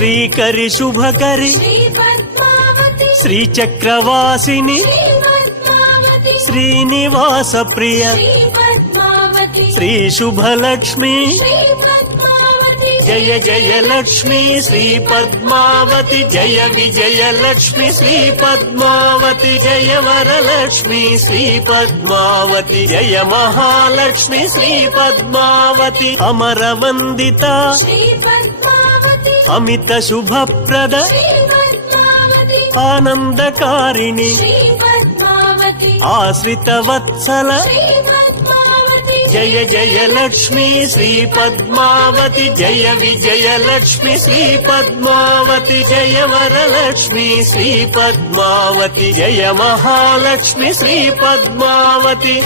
Srikari Shubhakari శ్రీచక్రవాసిని Srinivasa Priya Shri Subhalakshmi Jaya Jaya Lakshmi Shri Padmavati Jaya Vijaya Lakshmi Shri Padmavati Jaya Varalakshmi Shri Padmavati Jaya Mahalakshmi Shri Padmavati Amara వందిత Amit Subhaprada ఆనందకారిణి Ashrita Vatsala Jaya Jaya Lakshmi Shri Padmavati Jaya Vijaya Lakshmi Shri Padmavati Jaya Varalakshmi Shri Padmavati Jaya Mahalakshmi Shri Padmavati